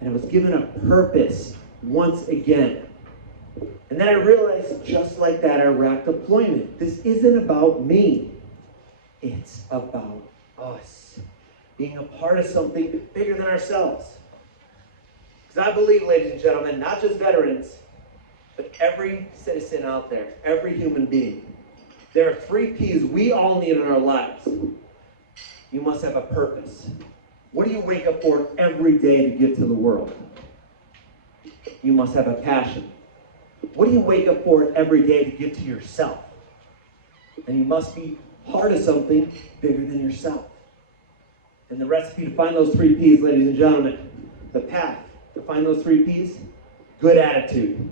and I was given a purpose once again. And then I realized, just like that Iraq deployment, this isn't about me. It's about us. Being a part of something bigger than ourselves. Because I believe, ladies and gentlemen, not just veterans, but every citizen out there, every human being, there are 3 P's we all need in our lives. You must have a purpose. What do you wake up for every day to give to the world? You must have a passion. What do you wake up for every day to give to yourself? And you must be part of something bigger than yourself. And the recipe to find those 3 P's, ladies and gentlemen, the path to find those 3 P's, good attitude.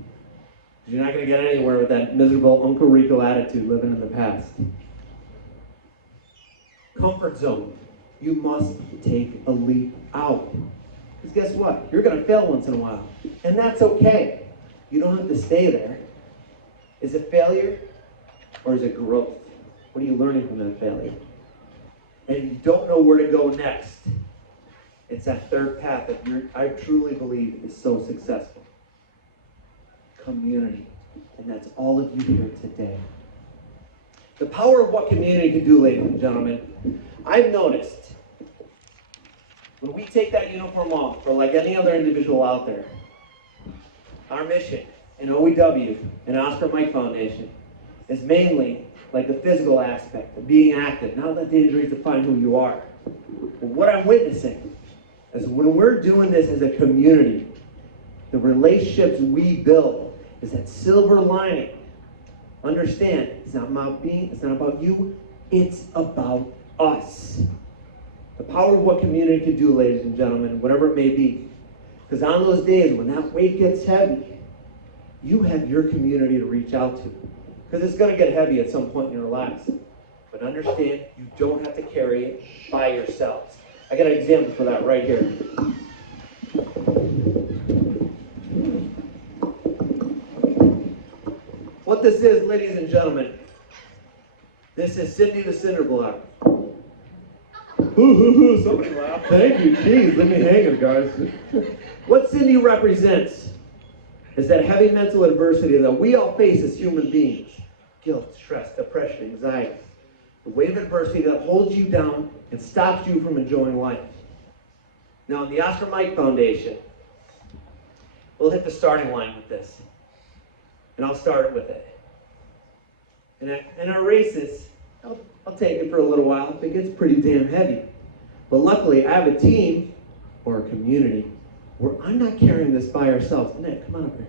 You're not going to get anywhere with that miserable Uncle Rico attitude living in the past. Comfort zone. You must take a leap out. Because guess what? You're going to fail once in a while. And that's okay. You don't have to stay there. Is it failure or is it growth? What are you learning from that failure? And you don't know where to go next. It's that third path that I truly believe is so successful. Community. And that's all of you here today. The power of what community can do, ladies and gentlemen. I've noticed when we take that uniform off, or like any other individual out there, our mission in OEW and Oscar Mike Foundation is mainly like the physical aspect of being active, not let the injuries define who you are. But what I'm witnessing is when we're doing this as a community, the relationships we build is that silver lining. Understand, it's not about me, it's not about you, it's about us. The power of what community can do, ladies and gentlemen, whatever it may be. Because on those days when that weight gets heavy, you have your community to reach out to. Because it's going to get heavy at some point in your lives. But understand, you don't have to carry it by yourselves. I got an example for that right here. What this is, ladies and gentlemen, this is Cindy the Cinderblock. Somebody laughed. Thank you. Jeez, leave me hanging, guys. What Cindy represents is that heavy mental adversity that we all face as human beings. Guilt, stress, depression, anxiety. The weight of adversity that holds you down and stops you from enjoying life. Now, in the Oscar Mike Foundation, we'll hit the starting line with this. And I'll start it with it. In our races, I'll take it for a little while. It gets pretty damn heavy. But luckily, I have a team or a community where I'm not carrying this by ourselves. Nick, come on up here.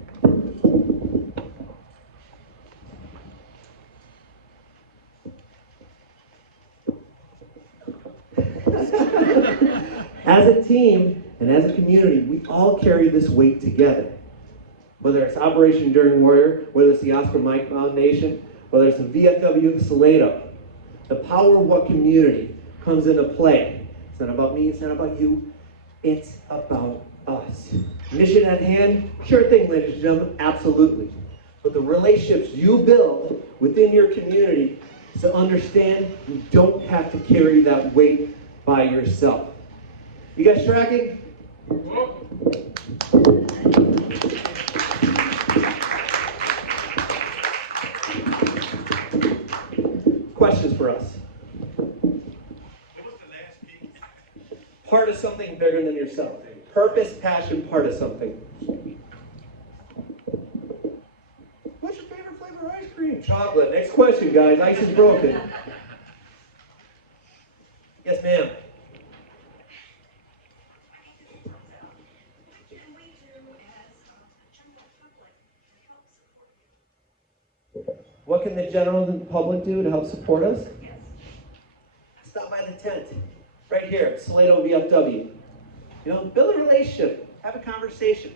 As a team and as a community, we all carry this weight together. Whether it's Operation Enduring Warrior, whether it's the Oscar Mike Foundation, whether it's the VFW Salado, the power of what community comes into play. It's not about me, it's not about you, it's about us. Mission at hand, sure thing, ladies and gentlemen, absolutely. But the relationships you build within your community, to understand you don't have to carry that weight by yourself. You guys tracking? Questions for us? Part of something bigger than yourself. Purpose, passion, part of something. What's your favorite flavor of ice cream? Chocolate. Next question, guys. Ice is broken. Yes, ma'am. What can the general public do to help support us? Stop by the tent, right here at Salado VFW. You know, build a relationship, have a conversation.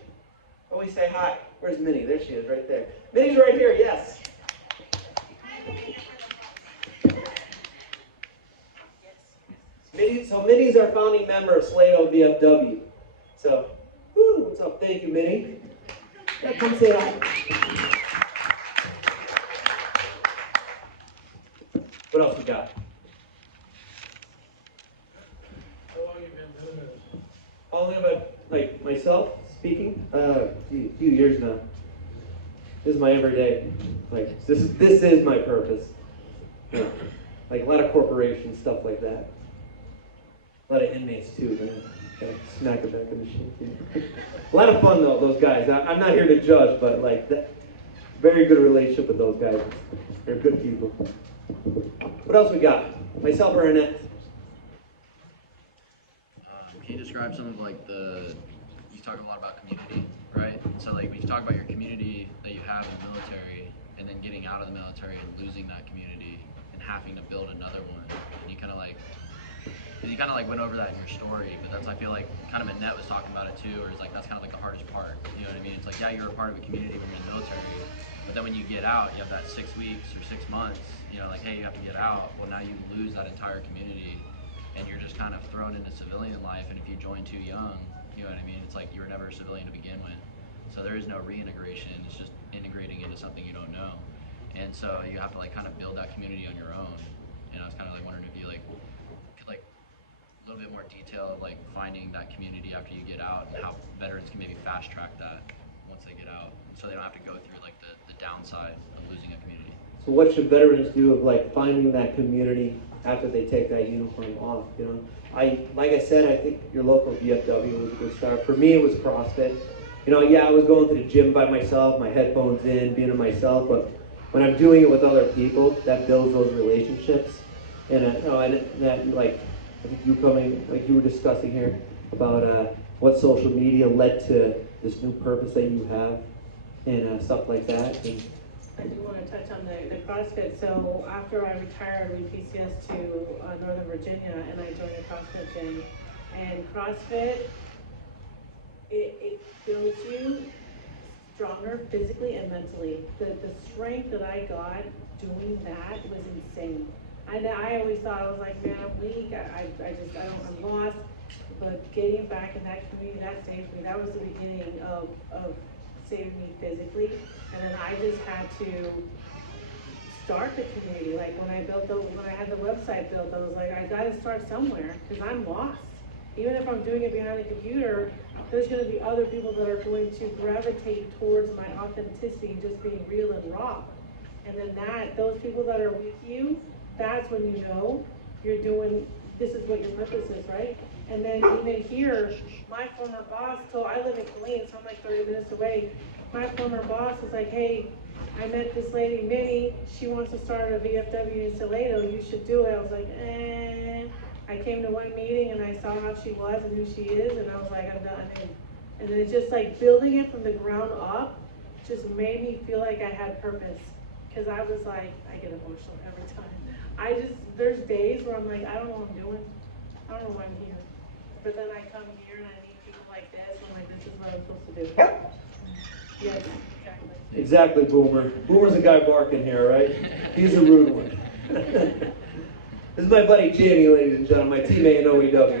Always say hi. Where's Minnie? There she is, right there. Minnie's right here, yes. Minnie's our founding member of Salado VFW. So, what's up? Thank you, Minnie. Yeah, come say hi. What else we got? How long have you been doing this? Only about, like, myself speaking, a few years now. This is my everyday. Like, this is my purpose. Yeah. like a lot of corporations, stuff like that. A lot of inmates too, man. Kind of smack it back in the shin. A lot of fun though, those guys. I'm not here to judge, but like, very good relationship with those guys. They're good people. What else we got? Myself or Annette? Can you describe some of like you talk a lot about community, right? So like when you talk about your community that you have in the military and then getting out of the military and losing that community and having to build another one, and you kind of like went over that in your story, but that's, I feel like, kind of Annette was talking about it too, or it's like that's kind of like the hardest part, you know what I mean? It's like, yeah, you're a part of a community when you're in the military, but then when you get out, you have that 6 weeks or 6 months, you know, like, hey, you have to get out. Well, now you lose that entire community, and you're just kind of thrown into civilian life, and if you join too young, you know what I mean? It's like you were never a civilian to begin with. So there is no reintegration, it's just integrating into something you don't know. And so you have to like kind of build that community on your own. And I was kind of like wondering if you like could like a little bit more detail of like finding that community after you get out and how veterans can maybe fast track that once they get out, so they don't have to go through like the downside of losing a community. So what should veterans do of like finding that community after they take that uniform off? You know, like I said, I think your local VFW was a good start. For me, it was CrossFit. You know, yeah, I was going to the gym by myself, my headphones in, being to myself, but when I'm doing it with other people, that builds those relationships. And that, like, I think you were discussing here about what social media led to this new purpose that you have and stuff like that. And I do want to touch on the CrossFit. So after I retired, we PCS to Northern Virginia, and I joined a CrossFit gym. And CrossFit, it builds you stronger physically and mentally. The strength that I got doing that was insane. I always thought, I was like, man, I'm weak, I'm lost. But getting back in that community, that saved me. That was the beginning of saving me physically. And then I just had to start the community. Like when I had the website built, I was like, I gotta start somewhere, because I'm lost. Even if I'm doing it behind a computer, there's gonna be other people that are going to gravitate towards my authenticity, just being real and raw. And then those people that are with you, that's when you know you're doing, this is what your purpose is, right? And then even here, my former boss, so I live in Killeen, so I'm like 30 minutes away. My former boss was like, hey, I met this lady, Minnie, she wants to start a VFW in Salado, you should do it. I was like, I came to one meeting and I saw how she was and who she is, and I was like, I'm done. And then it's just like building it from the ground up just made me feel like I had purpose. Because I was like, I get emotional every time. There's days where I'm like, I don't know what I'm doing. I don't know why I'm here. But then I come here and I meet people like this, and I'm like, this is what I'm supposed to do. Yes, exactly. exactly, Boomer. Boomer's a guy barking here, right? He's a rude one. This is my buddy Jamie, ladies and gentlemen, my teammate in OEW.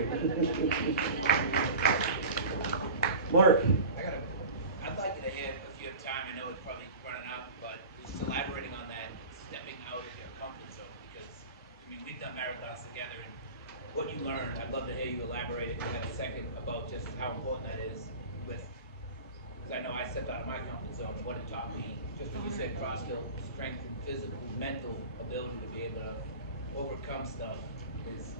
Mark. I'd like you to add, if you have time, I know it's probably running out, but just elaborating on that, stepping out of your comfort zone, because, I mean, we've done marathons together, and what you learned, I'd love to hear you elaborate if you have a second about just how important that is because I know I stepped out of my comfort zone, and what it taught me, just when you said cross-skill, strength and physical, mental ability to be able to overcome stuff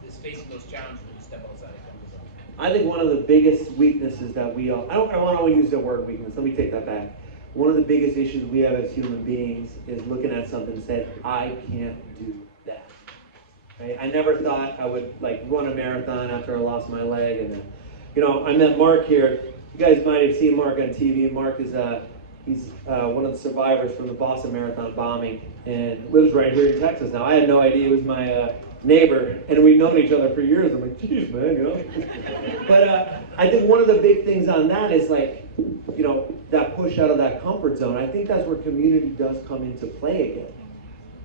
is facing those challenges when you step outside the comfort zone. I think one of the biggest weaknesses that we all, I want to use the word weakness, let me take that back. One of the biggest issues we have as human beings is looking at something and saying, I can't do that. Right? I never thought I would like run a marathon after I lost my leg. And you know, I met Mark here. You guys might have seen Mark on TV. Mark is he's one of the survivors from the Boston Marathon bombing and lives right here in Texas now. I had no idea he was my neighbor, and we've known each other for years. I'm like, geez, man, you know. But I think one of the big things on that is like, you know, that push out of that comfort zone. I think that's where community does come into play again.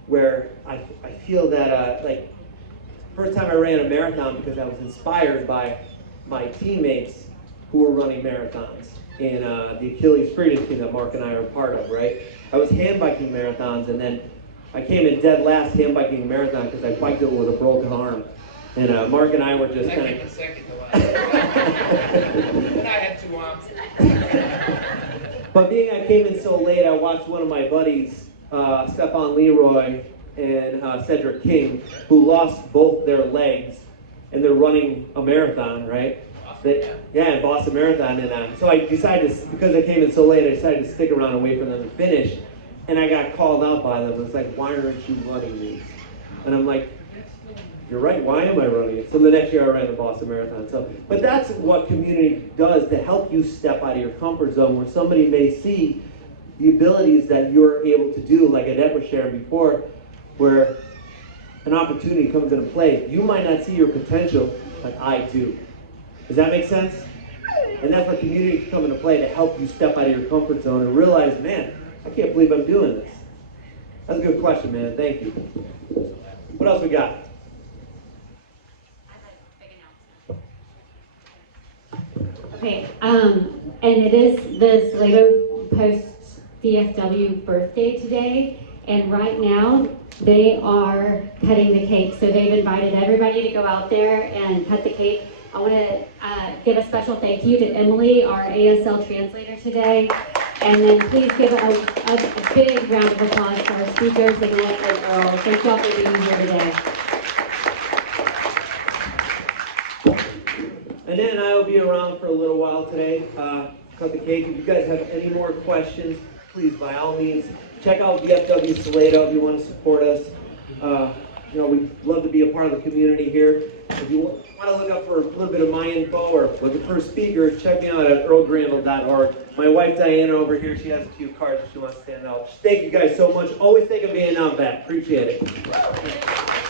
Where I feel that like, first time I ran a marathon because I was inspired by my teammates who were running marathons in the Achilles Freedom team that Mark and I are part of, right? I was hand biking marathons, and then I came in dead last hand biking marathon because I biked it with a broken arm. And Mark and I were just kind of... I came in second to last. And I had 2 arms. But being I came in so late, I watched one of my buddies, Stephon Leroy, and Cedric King, who lost both their legs, and they're running a marathon, right? Yeah, Boston Marathon. And so I decided, because I came in so late, I decided to stick around and wait for them to finish. And I got called out by them. It's like, why aren't you running these? And I'm like, you're right, why am I running it? So the next year I ran the Boston Marathon. So, but that's what community does to help you step out of your comfort zone, where somebody may see the abilities that you're able to do, like Annette was sharing before, where an opportunity comes into play. You might not see your potential, but I do. Does that make sense? And that's what community can come into play, to help you step out of your comfort zone and realize, man, I can't believe I'm doing this. That's a good question, man. Thank you. What else we got? Okay, and it is the Salado Post DFW birthday today, and right now they are cutting the cake. So they've invited everybody to go out there and cut the cake. I want to give a special thank you to Emily, our ASL translator today, and then please give a big round of applause for our speakers, Annette and Earl. Thank y'all for being here today. Annette and I will be around for a little while today. Cut the cake. If you guys have any more questions, please, by all means, check out VFW Salado if you want to support us. We'd love to be a part of the community here. If you want to look up for a little bit of my info or looking for speakers, check me out at earlgrandel.org. My wife Diana over here, she has a few cards if she wants to stand out. Thank you guys so much. Always think of me and now back. Appreciate it.